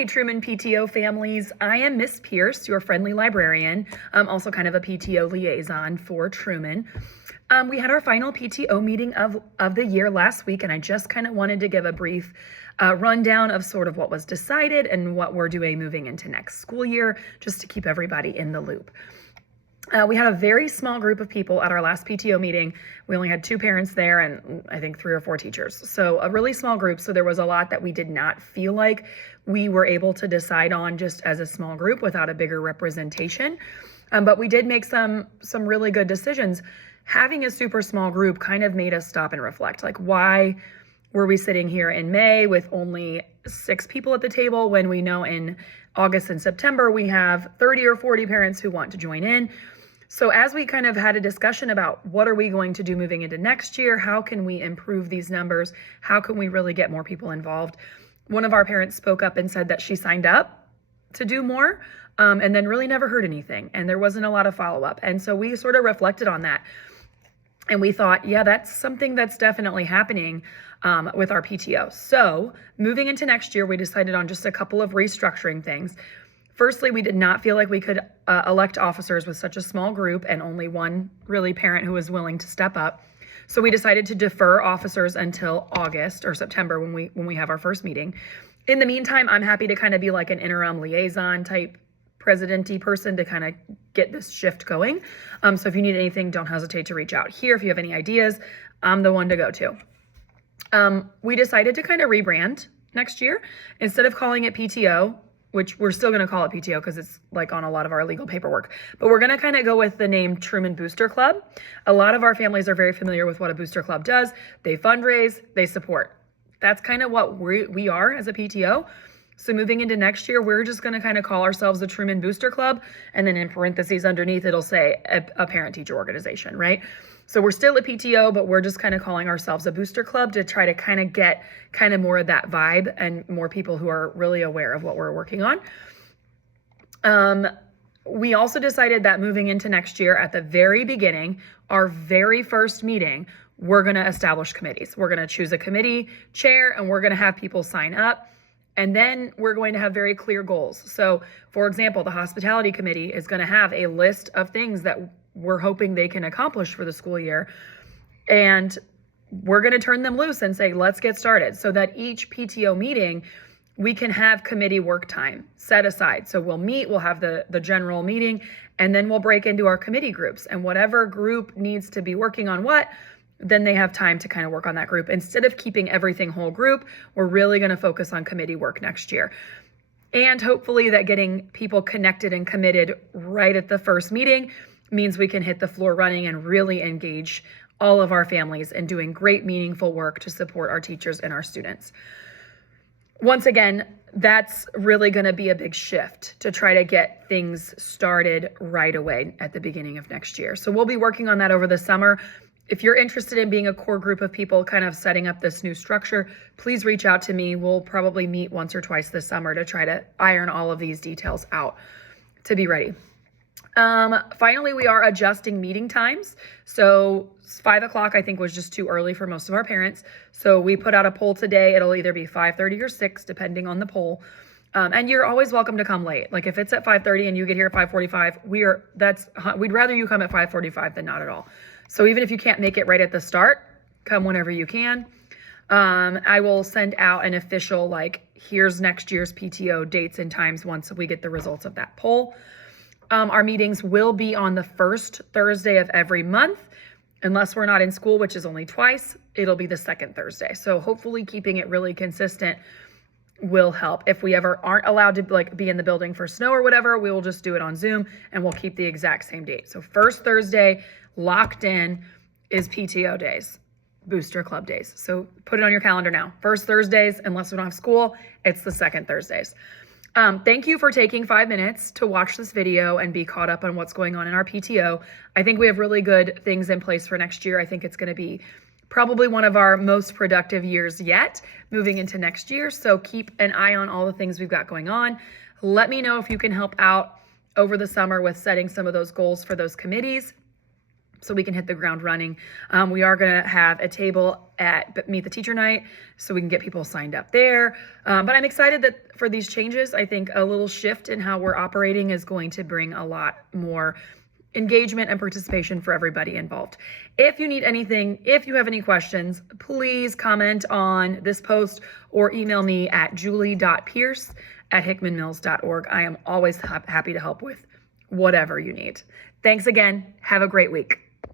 Hi, Truman PTO families. I am Miss Pierce, your friendly librarian. I'm also kind of a PTO liaison for Truman. We had our final PTO meeting of the year last week, and I just kind of wanted to give a brief rundown of sort of what was decided and what we're doing moving into next school year, just to keep everybody in the loop. We had a very small group of people at our last PTO meeting. We only had 2 parents there and I think 3 or 4 teachers. So a really small group. So there was a lot that we did not feel like we were able to decide on just as a small group without a bigger representation. But we did make some really good decisions. Having a super small group kind of made us stop and reflect. Like, why were we sitting here in May with only 6 people at the table when we know in August and September we have 30 or 40 parents who want to join in? So as we kind of had a discussion about what are we going to do moving into next year, how can we improve these numbers? How can we really get more people involved? One of our parents spoke up and said that she signed up to do more and then really never heard anything. And there wasn't a lot of follow-up. And so we sort of reflected on that. And we thought, yeah, that's something that's definitely happening with our PTO. So moving into next year, we decided on just a couple of restructuring things. Firstly, we did not feel like we could elect officers with such a small group and only one really parent who was willing to step up. So we decided to defer officers until August or September when we have our first meeting. In the meantime, I'm happy to kind of be like an interim liaison type president-y person to kind of get this shift going. So if you need anything, don't hesitate to reach out here. If you have any ideas, I'm the one to go to. We decided to kind of rebrand next year. Instead of calling it PTO, which we're still going to call it PTO because it's like on a lot of our legal paperwork, but we're going to kind of go with the name Truman Booster Club. A lot of our families are very familiar with what a booster club does. They fundraise, they support. That's kind of what we are as a PTO. So moving into next year, we're just going to kind of call ourselves the Truman Booster Club. And then in parentheses underneath, it'll say a parent-teacher organization, right? So we're still a PTO, but we're just kind of calling ourselves a booster club to try to kind of get kind of more of that vibe and more people who are really aware of what we're working on. We also decided that moving into next year at the very beginning, our very first meeting, we're going to establish committees. We're going to choose a committee chair and we're going to have people sign up. And then we're going to have very clear goals. So for example, the hospitality committee is going to have a list of things that we're hoping they can accomplish for the school year. And we're going to turn them loose and say, let's get started, so that each PTO meeting, we can have committee work time set aside. So we'll meet, we'll have the general meeting, and then we'll break into our committee groups. And whatever group needs to be working on what, then they have time to kind of work on that group. Instead of keeping everything whole group, we're really going to focus on committee work next year. And hopefully that getting people connected and committed right at the first meeting means we can hit the floor running and really engage all of our families in doing great, meaningful work to support our teachers and our students. Once again, that's really going to be a big shift to try to get things started right away at the beginning of next year. So we'll be working on that over the summer. If you're interested in being a core group of people kind of setting up this new structure, please reach out to me. We'll probably meet once or twice this summer to try to iron all of these details out to be ready. Finally, we are adjusting meeting times. So 5 o'clock, I think, was just too early for most of our parents. So we put out a poll today. It'll either be 5:30 or 6, depending on the poll. And you're always welcome to come late. Like if it's at 5:30 and you get here at 5:45, we'd rather you come at 5:45 than not at all. So even if you can't make it right at the start, come whenever you can. I will send out an official, like, here's next year's PTO dates and times once we get the results of that poll. Our meetings will be on the first Thursday of every month. Unless we're not in school, which is only twice, it'll be the second Thursday. So hopefully keeping it really consistent will help. If we ever aren't allowed to be in the building for snow or whatever, we will just do it on Zoom and we'll keep the exact same date. So first Thursday locked in is PTO days, booster club days. So put it on your calendar now. First Thursdays, unless we don't have school, it's the second Thursdays. Thank you for taking 5 minutes to watch this video and be caught up on what's going on in our PTO. I think we have really good things in place for next year. I think it's going to be probably one of our most productive years yet moving into next year. So keep an eye on all the things we've got going on. Let me know if you can help out over the summer with setting some of those goals for those committees. so we can hit the ground running. We are going to have a table at Meet the Teacher Night so we can get people signed up there. But I'm excited that for these changes, I think a little shift in how we're operating is going to bring a lot more engagement and participation for everybody involved. If you need anything, if you have any questions, please comment on this post or email me at julie.pierce@hickmanmills.org. I am always happy to help with whatever you need. Thanks again. Have a great week.